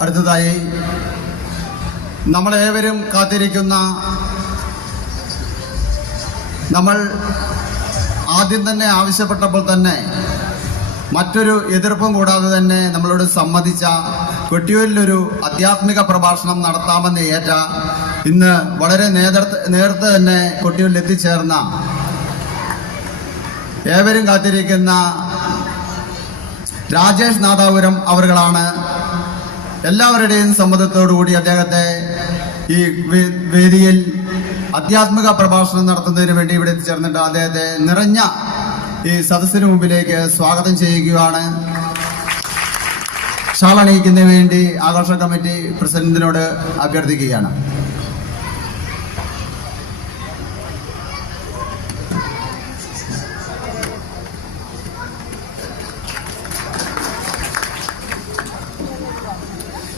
അടുത്തതായി നമ്മളേവരും കാത്തിരിക്കുന്ന, നമ്മൾ ആദ്യം തന്നെ ആവശ്യപ്പെട്ടപ്പോൾ തന്നെ മറ്റൊരു എതിർപ്പും കൂടാതെ തന്നെ നമ്മളോട് സമ്മതിച്ച, കൊട്ടിയൂരിലൊരു ആധ്യാത്മിക പ്രഭാഷണം നടത്താമെന്ന് ഏറ്റ, ഇന്ന് വളരെ നേരത്തെ തന്നെ കൊട്ടിയൂരിൽ എത്തിച്ചേർന്ന, ഏവരും കാത്തിരിക്കുന്ന രാജേഷ് നാദാപുരം അവர்களാണ്. എല്ലാവരുടെയും സമ്മതത്തോടുകൂടി അദ്ദേഹത്തെ ഈ വേദിയിൽ ആധ്യാത്മിക പ്രഭാഷണം നടത്തുന്നതിന് വേണ്ടി ഇവിടെ എത്തിച്ചേർന്നിട്ട് അദ്ദേഹത്തെ നിറഞ്ഞ ഈ സദസ്സിന് മുമ്പിലേക്ക് സ്വാഗതം ചെയ്യുകയാണ്. ഷാൾ അണിയിക്കുന്നതിന് വേണ്ടി ആഘോഷ കമ്മിറ്റി പ്രസിഡന്റിനോട് അഭ്യർത്ഥിക്കുകയാണ്.